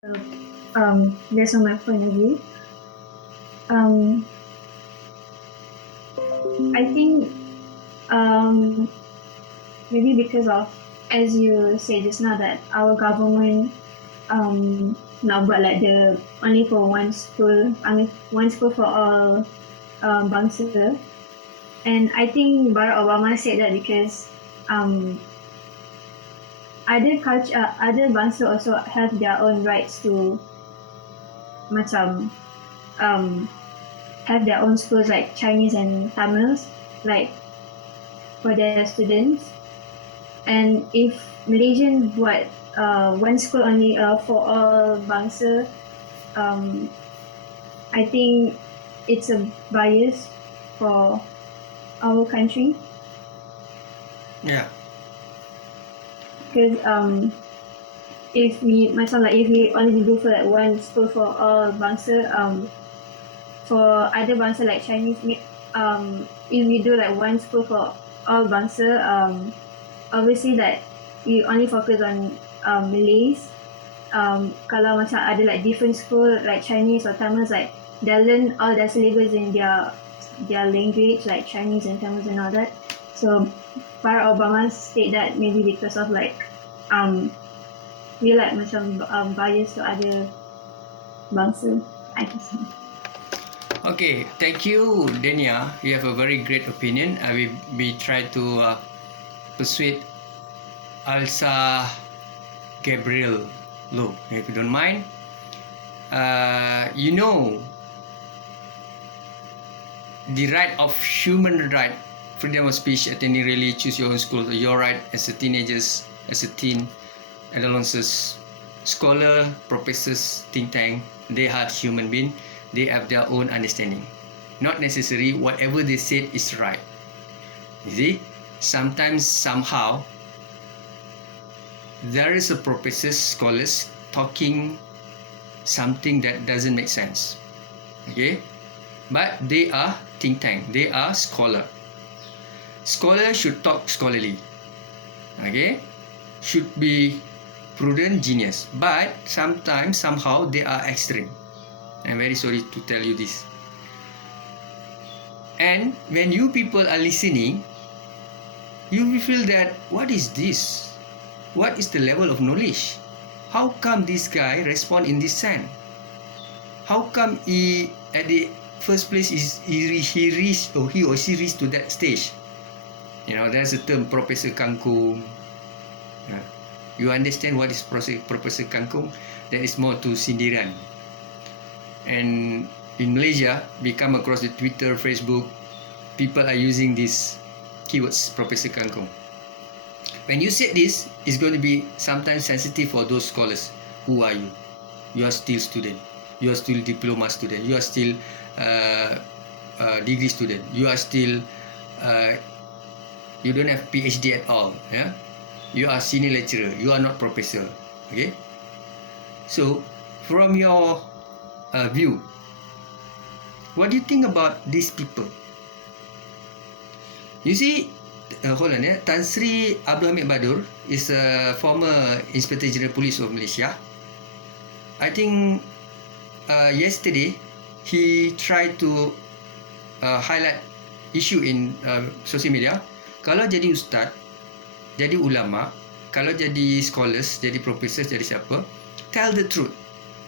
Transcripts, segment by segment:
So, based on my point of view, um, I think maybe because of, as you say just now, that our government nak buat like the only for one school, I mean one school for all bangsa. And I think Barack Obama said that because other bangsa also have their own rights to macam have their own schools like Chinese and Tamils, like for their students. And if Malaysian buat one school only for all bangsa, I think it's a bias for our country. Yeah. Because if we only do for like one school for all bangsa, for other bangsa like Chinese, if we do like one school for all bangsa, obviously that we only focus on Malays. Kalau macam ada like different school like Chinese or Tamils, like they learn all their syllabus in their language, like Chinese and Tamils and all that. So Barack Obama state that maybe because of like we like macam bias to other bangsa, I guess. Okay, thank you, Denia. You have a very great opinion. We try to persuade Alsa Gabriel Low, if you don't mind. You know, the right of human right, freedom of speech, attending rally, choose your own school, your right as a teenagers, as a teen, adolescents, scholar, professors, think tank, they are human being, they have their own understanding. Not necessary whatever they said is right. You see, sometimes somehow there is a professors, scholars talking something that doesn't make sense. Okay, but they are think tank, they are scholar. Scholar should talk scholarly. Okay, should be prudent, genius, but sometimes somehow they are extreme. I'm very sorry to tell you this. And when you people are listening, you will feel that what is this? What is the level of knowledge? How come this guy respond in this sense? How come he at the first place he reached, or he or she reached to that stage? You know, there's a term Professor Kangkung. You understand what is Professor Kangkung? That is more to sindiran. And in Malaysia, we come across the Twitter, Facebook, people are using these keywords, Professor Kangkung. When you said this, it's going to be sometimes sensitive for those scholars. Who are you? You are still student. You are still diploma student. You are still degree student. You are still you don't have PhD at all. Yeah, you are senior lecturer. You are not professor. Okay. So, from your view, what do you think about these people? You see, hold on, Tan Sri Abdul Hamid Badur is a former Inspector General Police of Malaysia. I think yesterday he tried to highlight issue in social media. Kalau jadi ustaz, jadi ulama, kalau jadi scholars, jadi professors, jadi siapa, tell the truth.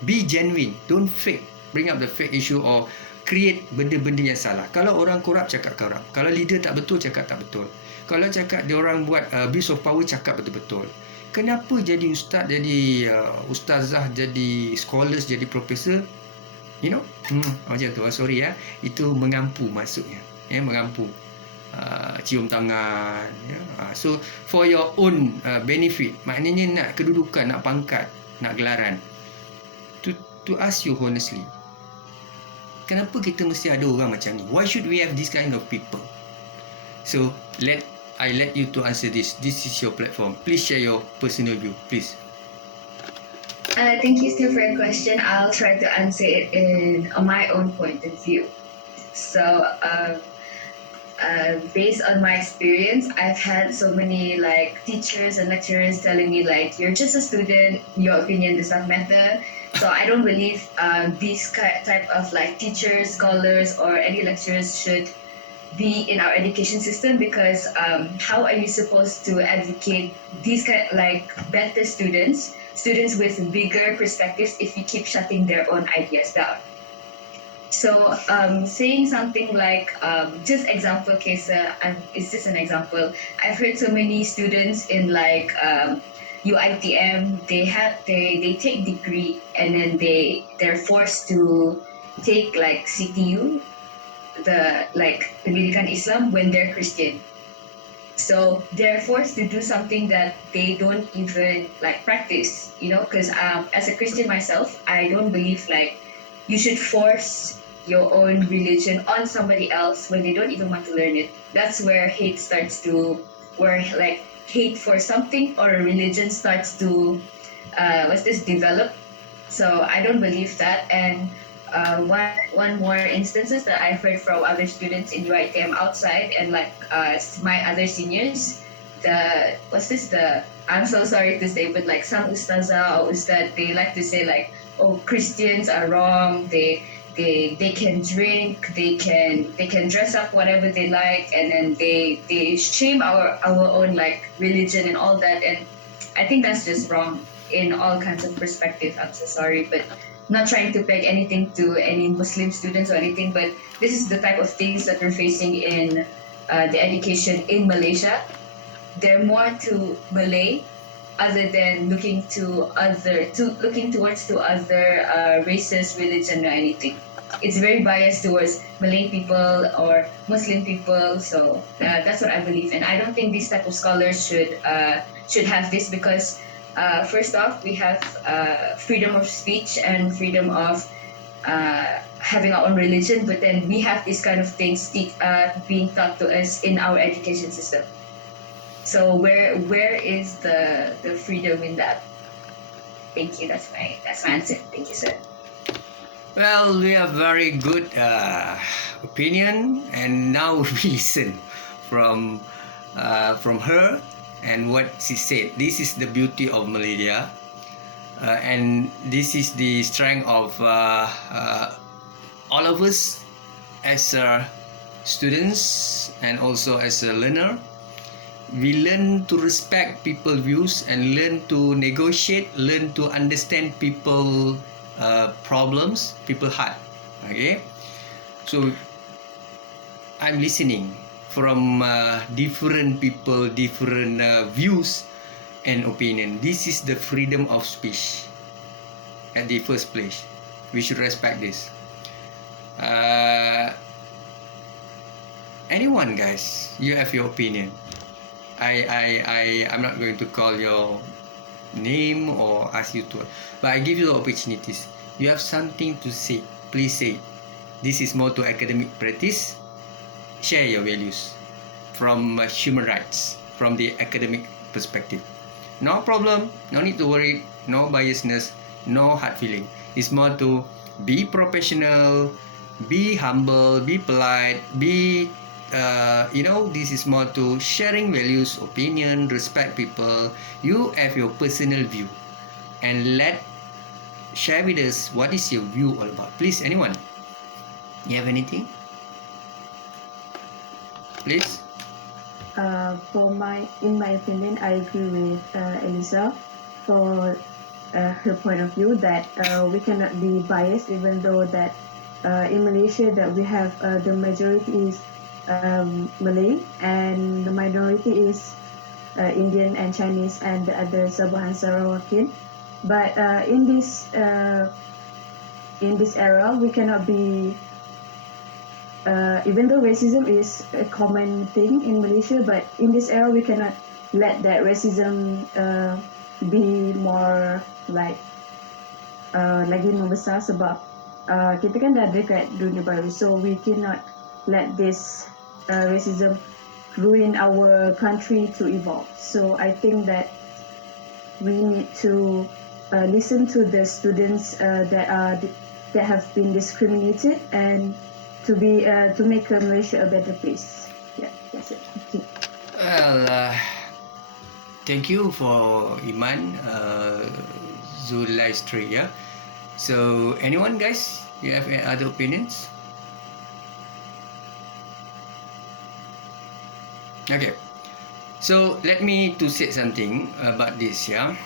Be genuine. Don't fake. Bring up the fake issue or create benda-benda yang salah. Kalau orang korup, cakap korup. Kalau leader tak betul, cakap tak betul. Kalau cakap dia orang buat abuse of power, cakap betul-betul. Kenapa jadi ustaz, jadi ustazah, jadi scholars, jadi professor? You know, macam tu. Sorry ya, itu mengampu maksudnya. Mengampu. Cium tangan. So, for your own benefit, maknanya nak kedudukan, nak pangkat, nak gelaran. To ask you honestly, kenapa kita mesti ada orang macam ni? Why should we have this kind of people? So, I let you to answer this. This is your platform. Please share your personal view, please. Thank you, Stu, for your question. I'll try to answer it in my own point of view. So, based on my experience, I've had so many like teachers and lecturers telling me like, you're just a student, your opinion does not matter. So I don't believe these type of like teachers, scholars, or any lecturers should be in our education system, because how are you supposed to advocate these kind like better students with bigger perspectives, if you keep shutting their own ideas down? So saying something like just example case, it's just an example. I've heard so many students in like UITM, they take degree, and then they're forced to take like CTU, the like Pendidikan Islam, when they're Christian. So they're forced to do something that they don't even like practice, because as a Christian myself, I don't believe like you should force your own religion on somebody else when they don't even want to learn it. That's where hate starts to, where like hate for something or a religion starts to, develop. So I don't believe that. And one more instances that I've heard from other students in UITM outside, and like my other seniors, I'm so sorry to say, but like some ustazah or ustad, they like to say like, oh, Christians are wrong. They can drink, they can dress up whatever they like, and then they shame our own like religion and all that. And I think that's just wrong in all kinds of perspectives. I'm so sorry, but not trying to peg anything to any Muslim students or anything, but this is the type of things that we're facing in the education in Malaysia. They're more to Malay, other than looking towards to other races, religion, or anything. It's very biased towards Malay people or Muslim people. So that's what I believe, and I don't think these type of scholars should have this, because first off, we have freedom of speech and freedom of having our own religion, but then we have these kind of things being taught to us in our education system. So where is the freedom in that? Thank you. That's my answer. Thank you, sir. Well, we have very good opinion, and now we listen from her and what she said. This is the beauty of Malaysia, and this is the strength of all of us as students and also as a learner. We learn to respect people's views and learn to negotiate, learn to understand people problems, people heart. Okay, so I'm listening from different people, different views and opinion. This is the freedom of speech at the first place. We should respect this. Anyone, guys, you have your opinion. I'm not going to call your name or ask you to, but I give you the opportunities. You have something to say, please say. This is more to academic practice. Share your values from human rights, from the academic perspective. No problem, no need to worry, no biasness, no hard feeling. It's more to be professional, be humble, be polite, be this is more to sharing values, opinion, respect people. You have your personal view, and share with us what is your view all about. Please, anyone, you have anything? Please. In my opinion, I agree with Elisa for her point of view that we cannot be biased, even though that in Malaysia that we have the majority is Malay and the minority is Indian and Chinese and the other Sabahan Sarawakian. But in this era, we cannot be even though racism is a common thing in Malaysia, but in this era we cannot let that racism be more like lagi membesar, sebab kita kan dah dekat dunia baru, so we cannot let this racism ruin our country to evolve. So I think that we need to listen to the students that have been discriminated, and to make Malaysia a better place. Yeah, that's it. Thank you. Well, thank you for Iman, Zulaistri. Yeah. So anyone guys, you have any other opinions? Okay, so let me to say something about this, yeah.